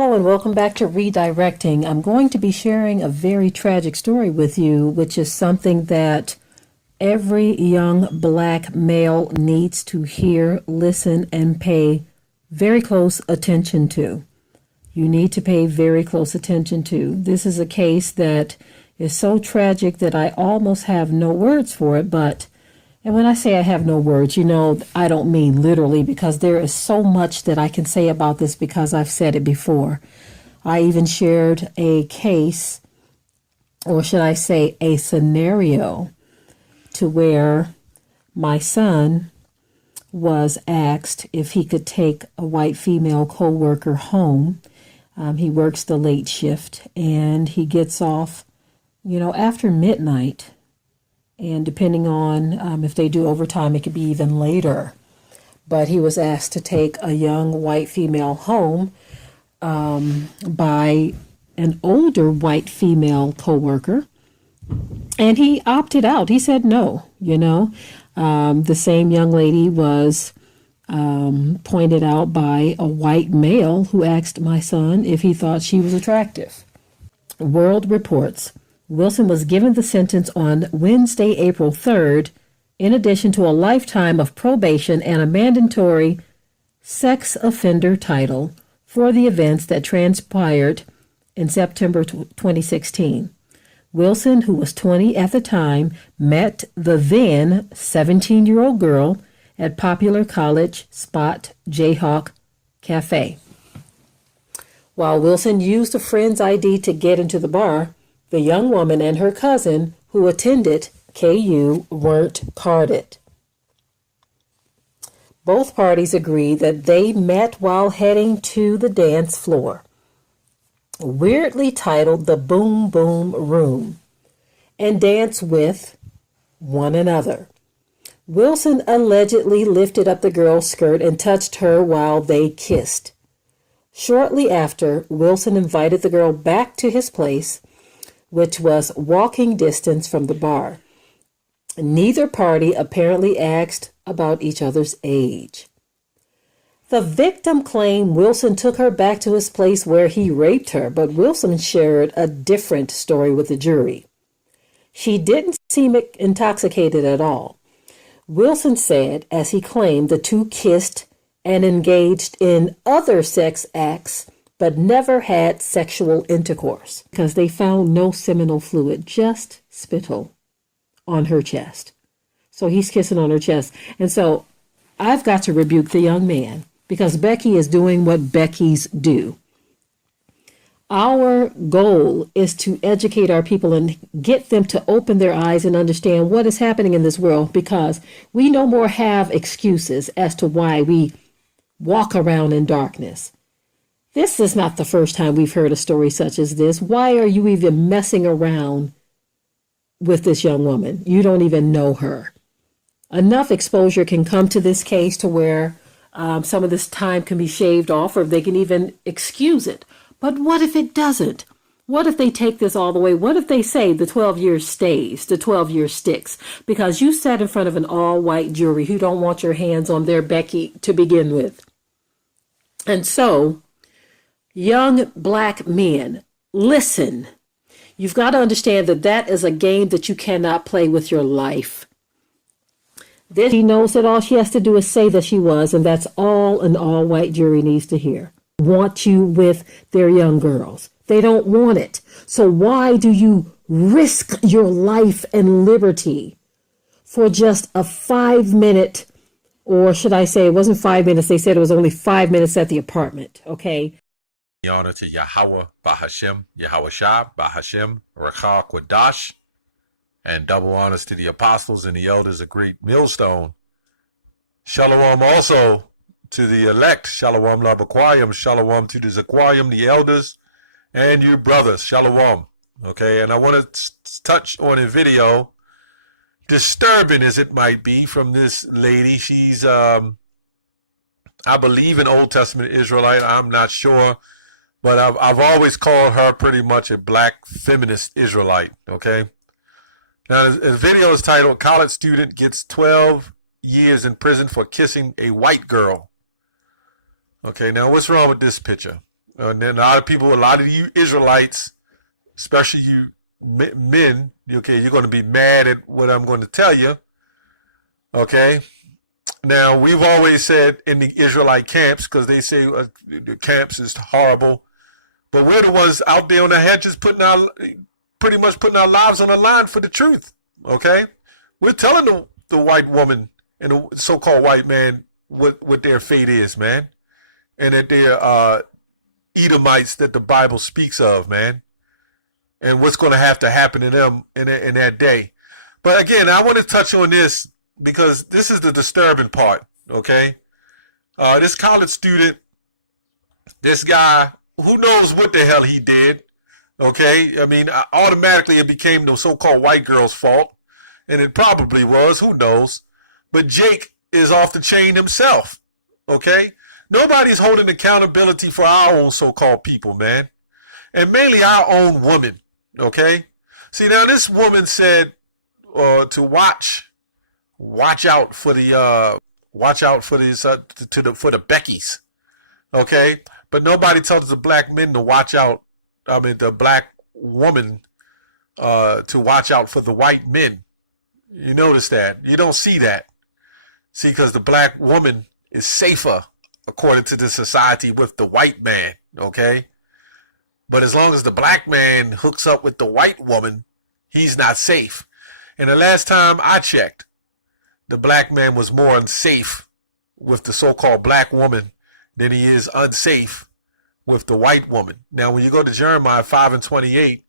Hello and welcome back to Redirecting. I'm going to be sharing a very tragic story with you, which is something that every young black male needs to hear, listen, and pay very close attention to. You need to pay very close attention to. This is a case that is so tragic that I almost have no words for it, and when I say I have no words, I don't mean literally, because there is so much that I can say about this because I've said it before. I even shared a case, or should I say a scenario, to where my son was asked if he could take a white female co-worker home. He works the late shift and he gets off, after midnight. And depending on if they do overtime, it could be even later. But he was asked to take a young white female home by an older white female coworker. And he opted out. He said no, The same young lady was pointed out by a white male who asked my son if he thought she was attractive. World reports Wilson was given the sentence on Wednesday, April 3rd, in addition to a lifetime of probation and a mandatory sex offender title for the events that transpired in September 2016. Wilson, who was 20 at the time, met the then 17-year-old girl at popular college spot Jayhawk Cafe. While Wilson used a friend's ID to get into the bar, the young woman and her cousin who attended KU weren't carded. Both parties agreed that they met while heading to the dance floor, weirdly titled the Boom Boom Room, and danced with one another. Wilson allegedly lifted up the girl's skirt and touched her while they kissed. Shortly after, Wilson invited the girl back to his place, which was walking distance from the bar. Neither party apparently asked about each other's age. The victim claimed Wilson took her back to his place where he raped her, but Wilson shared a different story with the jury. She didn't seem intoxicated at all. Wilson said, as he claimed, the two kissed and engaged in other sex acts, but never had sexual intercourse because they found no seminal fluid, just spittle on her chest. So he's kissing on her chest. And so I've got to rebuke the young man because Becky is doing what Becky's do. Our goal is to educate our people and get them to open their eyes and understand what is happening in this world, because we no more have excuses as to why we walk around in darkness. This is not the first time we've heard a story such as this. Why are you even messing around with this young woman? You don't even know her. Enough exposure can come to this case to where some of this time can be shaved off, or they can even excuse it. But what if it doesn't? What if they take this all the way? What if they say the 12 years stays, the 12 years sticks? Because you sat in front of an all-white jury who don't want your hands on their Becky to begin with. And so, young black men, listen. You've got to understand that that is a game that you cannot play with your life. She knows that all she has to do is say that she was, and that's all an all-white jury needs to hear. Want you with their young girls. They don't want it. So why do you risk your life and liberty for just a 5-minute, or should I say it wasn't 5 minutes, they said it was only 5 minutes at the apartment, okay? Honor to Yahweh Bahashem, Yahweh Shah, Bahashem, Rakha Kwadash, and double honors to the apostles and the elders of Great Millstone. Shalom also to the elect, Shalom Labaquayim, Shalom to the Zaquayim, the elders, and you brothers, Shalom. Okay, and I want to touch on a video, disturbing as it might be, from this lady. She's, I believe, an Old Testament Israelite. I'm not sure. But I've always called her pretty much a black feminist Israelite, okay? Now, the video is titled, College Student Gets 12 Years in Prison for Kissing a White Girl. Okay, now what's wrong with this picture? And then a lot of you Israelites, especially you men, okay, you're going to be mad at what I'm going to tell you. Okay. Now, we've always said in the Israelite camps, because they say the camps is horrible, but we're the ones out there on the hedges pretty much putting our lives on the line for the truth. Okay. We're telling the white woman and the so-called white man what their fate is, man. And that they're Edomites that the Bible speaks of, man. And what's going to have to happen to them in that day. But again, I want to touch on this because this is the disturbing part, okay? This college student, this guy, who knows what the hell he did, okay? I mean, automatically it became the so-called white girl's fault, and it probably was, who knows? But Jake is off the chain himself, okay? Nobody's holding accountability for our own so-called people, man. And mainly our own women, okay? See, now this woman said to watch out for the for the Becky's, okay? But nobody tells the black men to watch out. I mean, the black woman to watch out for the white men. You notice that? You don't see that. See, because the black woman is safer according to the society with the white man, okay? But as long as the black man hooks up with the white woman, he's not safe. And the last time I checked, the black man was more unsafe with the so-called black woman than he is unsafe with the white woman. Now, when you go to Jeremiah 5:28,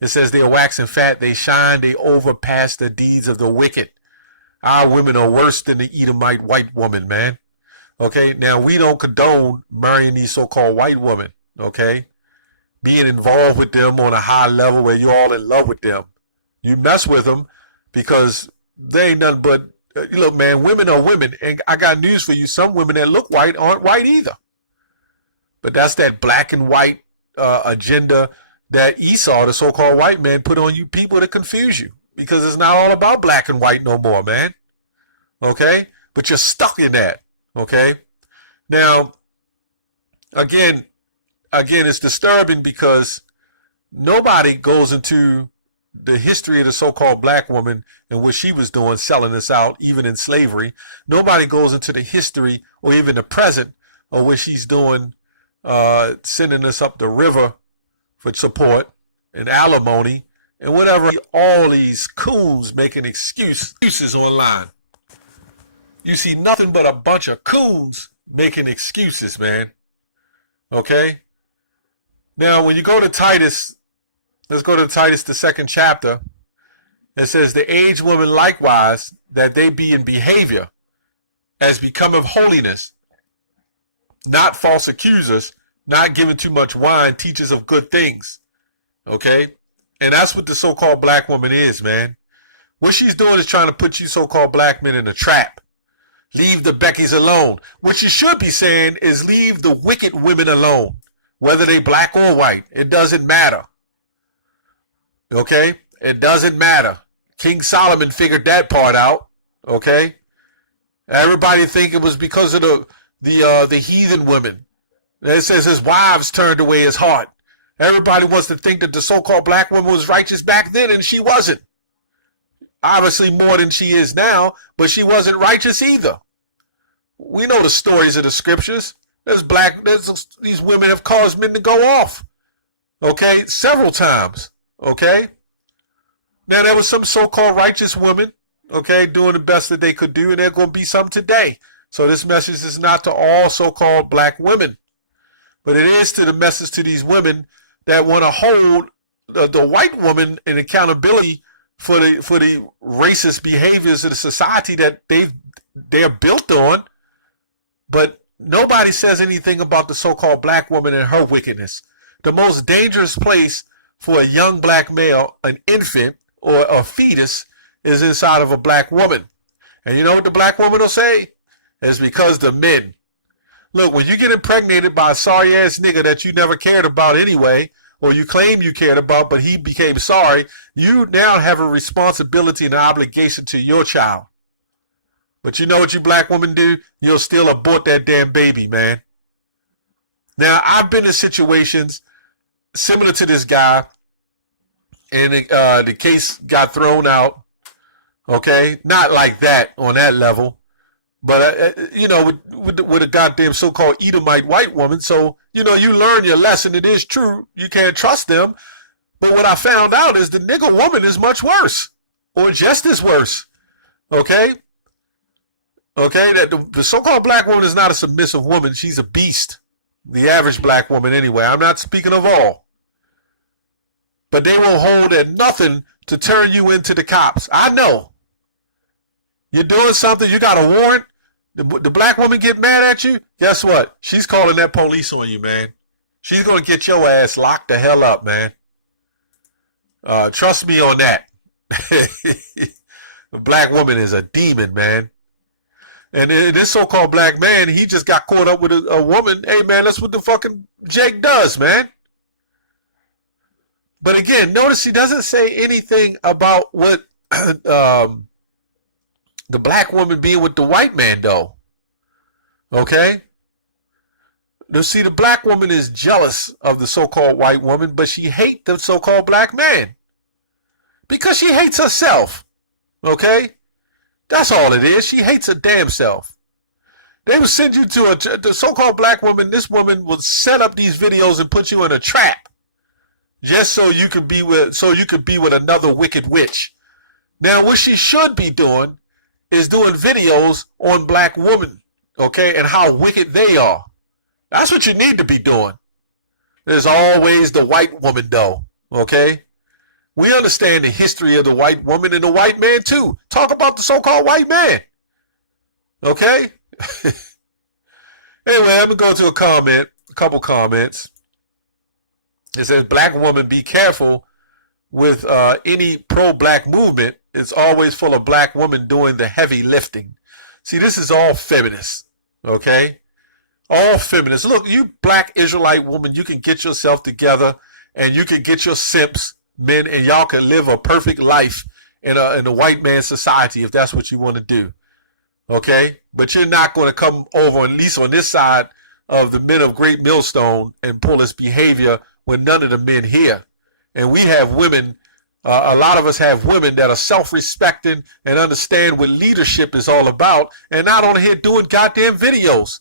it says they are waxing fat, they shine, they overpass the deeds of the wicked. Our women are worse than the Edomite white woman, man. Okay, now we don't condone marrying these so-called white women, okay? Being involved with them on a high level where you're all in love with them. You mess with them because they ain't nothing but, look, man, women are women. And I got news for you. Some women that look white aren't white either. But that's that black and white agenda that Esau, the so-called white man, put on you people to confuse you. Because it's not all about black and white no more, man. Okay? But you're stuck in that. Okay? Now, again, it's disturbing because nobody goes into the history of the so-called black woman and what she was doing, selling us out, even in slavery. Nobody goes into the history or even the present of what she's doing, sending us up the river for support and alimony and whatever. All these coons making excuses online. You see nothing but a bunch of coons making excuses, man. Okay? Now, when you go to Titus, let's go to Titus, the 2nd chapter. It says, the aged women likewise, that they be in behavior as becometh holiness, not false accusers, not giving too much wine, teachers of good things. Okay? And that's what the so-called black woman is, man. What she's doing is trying to put you so-called black men in a trap. Leave the Becky's alone. What you should be saying is leave the wicked women alone. Whether they black or white, it doesn't matter. Okay? It doesn't matter. King Solomon figured that part out. Okay? Everybody think it was because of the heathen women. It says his wives turned away his heart. Everybody wants to think that the so-called black woman was righteous back then, and she wasn't. Obviously more than she is now, but she wasn't righteous either. We know the stories of the scriptures. These women have caused men to go off. Okay? Several times. Okay? Now, there was some so-called righteous women, okay, doing the best that they could do, and there are going to be some today. So this message is not to all so-called black women, but it is to the message to these women that want to hold the white woman in accountability for the racist behaviors of the society that they're built on. But nobody says anything about the so-called black woman and her wickedness. The most dangerous place for a young black male, an infant or a fetus, is inside of a black woman. And you know what the black woman will say? It's because the men. Look, when you get impregnated by a sorry-ass nigga that you never cared about anyway, or you claim you cared about, but he became sorry, you now have a responsibility and an obligation to your child. But you know what you black women do? You'll still abort that damn baby, man. Now, I've been in situations similar to this guy, and the case got thrown out. Okay, not like that on that level, but with a goddamn so-called Edomite white woman. So you learn your lesson. It is true. You can't trust them. But what I found out is the nigga woman is much worse, or just as worse. Okay, that the so-called black woman is not a submissive woman. She's a beast. The average black woman, anyway. I'm not speaking of all. But they will hold at nothing to turn you into the cops. I know. You're doing something, you got a warrant, the black woman get mad at you, guess what? She's calling that police on you, man. She's going to get your ass locked the hell up, man. Trust me on that. The black woman is a demon, man. And this so-called black man, he just got caught up with a woman. Hey, man, that's what the fucking Jake does, man. But again, notice he doesn't say anything about what the black woman being with the white man, though. Okay? Now, see, the black woman is jealous of the so-called white woman, but she hates the so-called black man. Because she hates herself. Okay? That's all it is. She hates her damn self. They would send you to the so-called black woman. This woman would set up these videos and put you in a trap. Just so you could be with another wicked witch. Now, what she should be doing is doing videos on black women, okay, and how wicked they are. That's what you need to be doing. There's always the white woman, though, okay? We understand the history of the white woman and the white man, too. Talk about the so-called white man, okay? Anyway, I'm going to go to a couple comments. It says, black woman, be careful with any pro-black movement. It's always full of black women doing the heavy lifting. See, this is all feminists, okay? All feminists. Look, you black Israelite woman, you can get yourself together and you can get your simps, men, and y'all can live a perfect life in a white man society if that's what you want to do, okay? But you're not going to come over, at least on this side of the men of Great Millstone, and pull this behavior with none of the men here. And we have women, a lot of us have women that are self-respecting and understand what leadership is all about, and not on here doing goddamn videos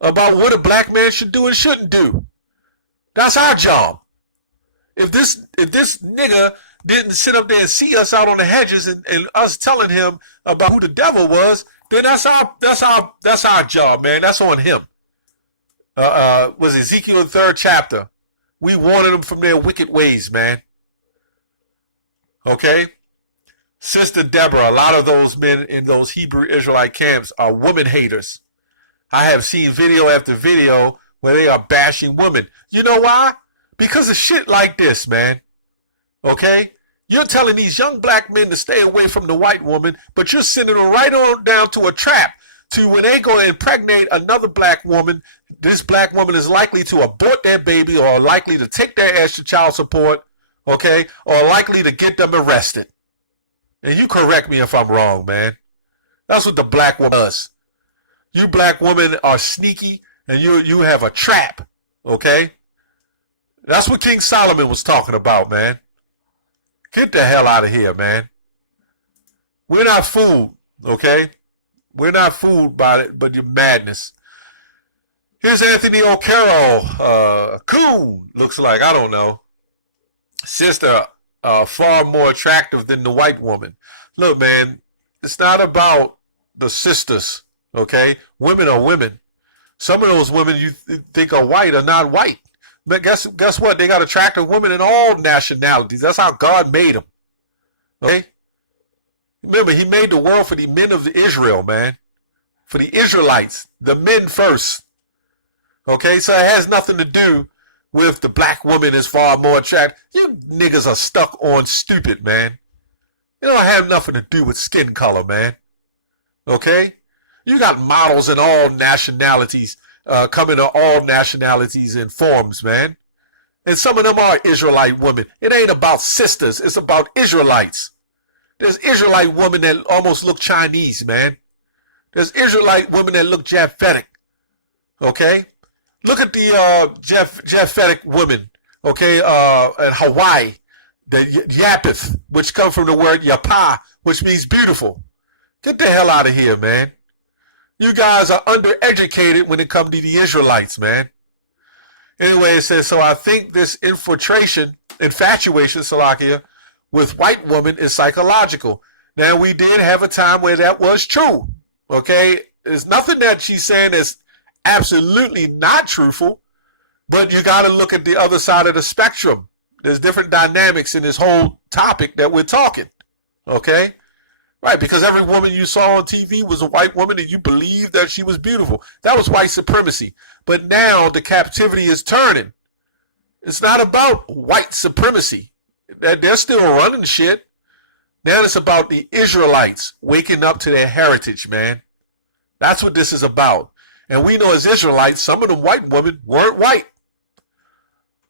about what a black man should do and shouldn't do. That's our job. If this nigga didn't sit up there and see us out on the hedges and us telling him about who the devil was, then that's our job, man. That's on him. Was Ezekiel the 3rd chapter. We warned them from their wicked ways, man. Okay? Sister Deborah, a lot of those men in those Hebrew Israelite camps are woman haters. I have seen video after video where they are bashing women. You know why? Because of shit like this, man. Okay? You're telling these young black men to stay away from the white woman, but you're sending them right on down to a trap. To when they go and impregnate another black woman, this black woman is likely to abort their baby or likely to take their ass to child support, okay, or likely to get them arrested. And you correct me if I'm wrong, man. That's what the black woman does. You black women are sneaky and you have a trap, okay? That's what King Solomon was talking about, man. Get the hell out of here, man. We're not fooled, okay? We're not fooled by it, but your madness. Here's Anthony O'Carroll. Coon, looks like. I don't know. Sister, far more attractive than the white woman. Look, man, it's not about the sisters, okay? Women are women. Some of those women you think are white are not white. But guess what? They got attractive women in all nationalities. That's how God made them. Okay? Remember, he made the world for the men of Israel, man. For the Israelites. The men first. Okay? So it has nothing to do with the black woman is far more attractive. You niggas are stuck on stupid, man. It don't have nothing to do with skin color, man. Okay? You got models in all nationalities, coming to all nationalities and forms, man. And some of them are Israelite women. It ain't about sisters. It's about Israelites. There's Israelite women that almost look Chinese, man. There's Israelite women that look Japhetic. Okay? Look at the Japhetic women, okay, in Hawaii, the Yapith, which come from the word Yapa, which means beautiful. Get the hell out of here, man. You guys are undereducated when it comes to the Israelites, man. Anyway, it says, so I think this infatuation, Salakia, with white women is psychological. Now, we did have a time where that was true, okay? There's nothing that she's saying that's absolutely not truthful, but you got to look at the other side of the spectrum. There's different dynamics in this whole topic that we're talking, okay? Right, because every woman you saw on TV was a white woman and you believed that she was beautiful. That was white supremacy. But now the captivity is turning. It's not about white supremacy. They're still running shit. Now it's about the Israelites waking up to their heritage, man. That's what this is about. And we know as Israelites, some of them white women weren't white.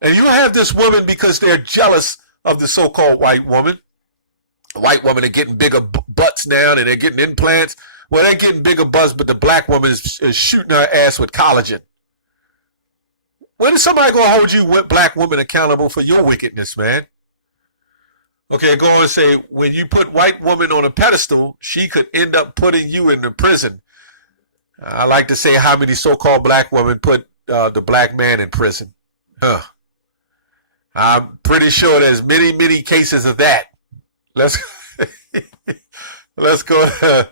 And you have this woman because they're jealous of the so-called white woman. White women are getting bigger butts now and they're getting implants. Well, they're getting bigger butts, but the black woman is shooting her ass with collagen. When is somebody going to hold you, black woman, accountable for your wickedness, man? Okay, go on and say, when you put white woman on a pedestal, she could end up putting you in the prison. I like to say how many so-called black women put the black man in prison. I'm pretty sure there's many, many cases of that. Let's go to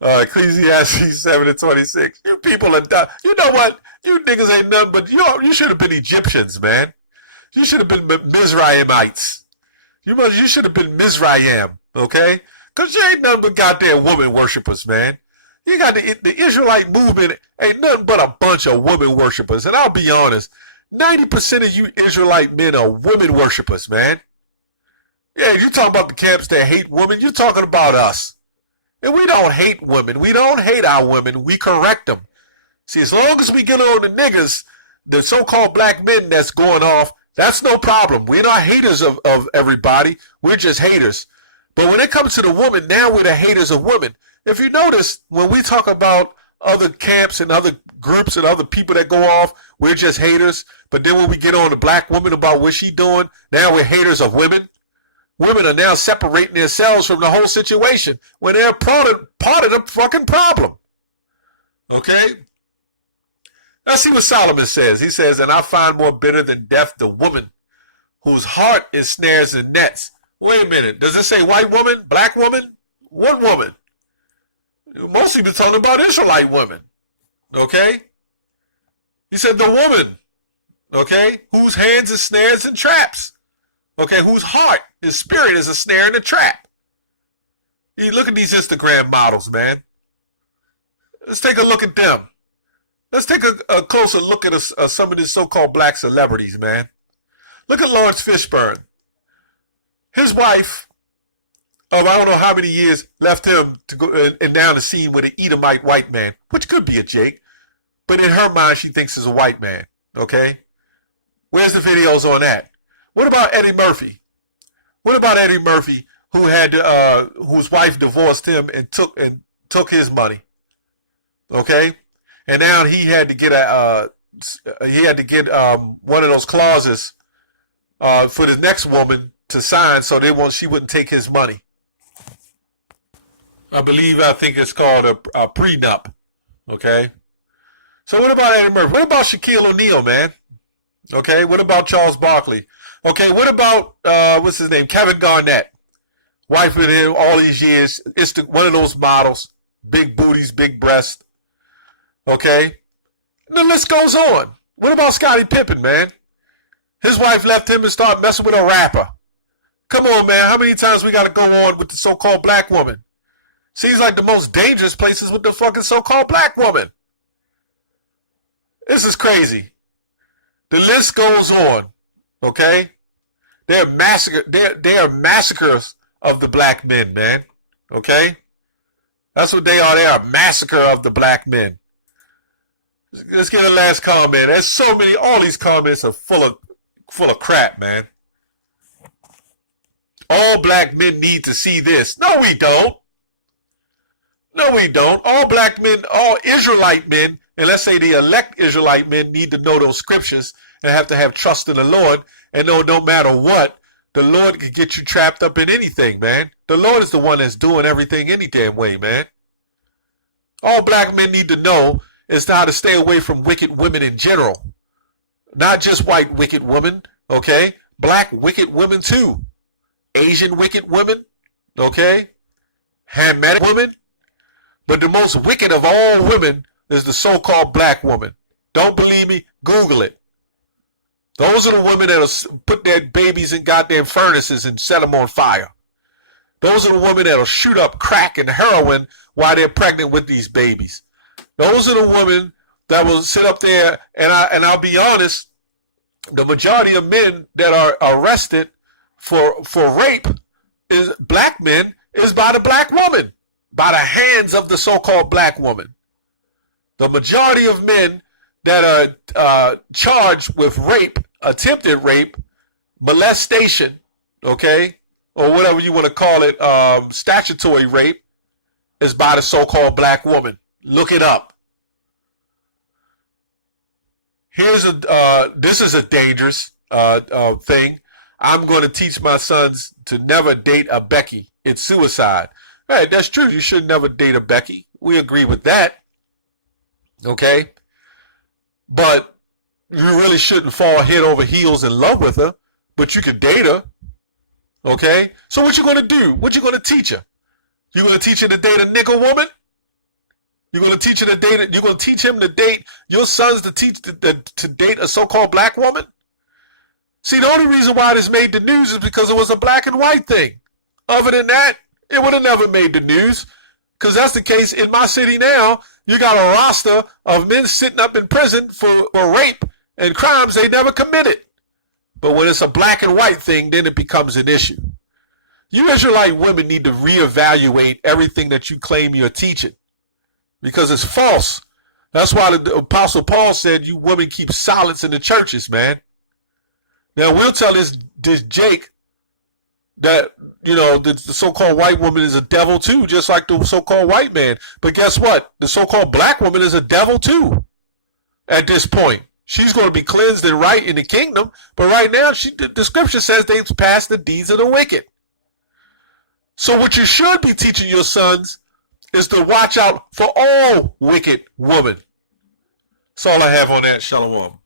Ecclesiastes 7:26. You people are dumb. You know what? You niggas ain't nothing but you should have been Egyptians, man. You should have been Mizraimites. You should have been Mizraim, okay? Because you ain't nothing but goddamn woman worshippers, man. You got the Israelite movement ain't nothing but a bunch of woman worshippers. And I'll be honest, 90% of you Israelite men are women worshippers, man. Yeah, you talking about the camps that hate women, you're talking about us. And we don't hate women. We don't hate our women. We correct them. See, as long as we get on the niggas, the so-called black men that's going off, that's no problem. We're not haters of everybody. We're just haters. But when it comes to the woman, now we're the haters of women. If you notice, when we talk about other camps and other groups and other people that go off, we're just haters. But then when we get on the black woman about what she doing, now we're haters of women. Women are now separating themselves from the whole situation when they're part of the fucking problem. Okay? Let's see what Solomon says. He says, and I find more bitter than death the woman whose heart is snares and nets. Wait a minute. Does it say white woman, black woman? What woman? Mostly been talking about Israelite women. Okay? He said the woman, okay, whose hands is snares and traps. Okay, whose heart, his spirit is a snare and a trap. You look at these Instagram models, man. Let's take a look at them. Let's take a closer look at some of these so-called black celebrities, man. Look at Lawrence Fishburne. His wife, I don't know how many years, left him to go and down the scene with an Edomite white man, which could be a Jake, but in her mind, she thinks he's a white man. Okay, where's the videos on that? What about Eddie Murphy? What about Eddie Murphy, who had whose wife divorced him and took his money? Okay, and now he had to get one of those clauses for the next woman to sign, so she wouldn't take his money. I think it's called a prenup. Okay, so what about Eddie Murphy? What about Shaquille O'Neal, man? Okay, what about Charles Barkley? Okay, what about, what's his name, Kevin Garnett? Wife with him all these years. It's one of those models. Big booties, big breasts. Okay? And the list goes on. What about Scottie Pippen, man? His wife left him and started messing with a rapper. Come on, man. How many times we got to go on with the so-called black woman? Seems like the most dangerous places with the fucking so-called black woman. This is crazy. The list goes on. Okay, they are massacres of the black men, man. Okay, that's what they are. They are a massacre of the black men. Let's get a last comment. There's so many. All these comments are full of crap, man. All black men need to see this. No, we don't. No, we don't. All black men, all Israelite men And let's say the elect Israelite men need to know those scriptures and have to have trust in the Lord and know no matter what, the Lord can get you trapped up in anything, man. The Lord is the one that's doing everything any damn way, man. All black men need to know is how to stay away from wicked women in general. Not just white wicked women, okay? Black wicked women too. Asian wicked women, okay? Hamitic women. But the most wicked of all women is the so-called black woman. Don't believe me? Google it. Those are the women that'll put their babies in goddamn furnaces and set them on fire. Those are the women that'll shoot up crack and heroin while they're pregnant with these babies. Those are the women that will sit up there, and I'll be honest, the majority of men that are arrested for rape is black men is by the black woman, by the hands of the so-called black woman. The majority of men that are charged with rape, attempted rape, molestation, okay, or whatever you want to call it, statutory rape, is by the so-called black woman. Look it up. This is a dangerous thing. I'm going to teach my sons to never date a Becky. It's suicide. Right, that's true. You should never date a Becky. We agree with that. Okay? But you really shouldn't fall head over heels in love with her, but you can date her. Okay? So what you going to do? What you going to teach her? You going to teach her to date a nigger woman? You're going to teach her to date. You're going to teach him to date your sons to date a so-called black woman? See, the only reason why this made the news is because it was a black and white thing. Other than that, it would have never made the news. Because that's the case in my city now. You got a roster of men sitting up in prison for rape and crimes they never committed. But when it's a black and white thing, then it becomes an issue. You Israelite women need to reevaluate everything that you claim you're teaching, because it's false. That's why the Apostle Paul said you women keep silence in the churches, man. Now we'll tell this Jake that, you know, the so-called white woman is a devil too, just like the so-called white man. But guess what? The so-called black woman is a devil too at this point. She's going to be cleansed and right in the kingdom. But right now, the scripture says they've passed the deeds of the wicked. So what you should be teaching your sons is to watch out for all wicked women. That's all I have on that. Shalom.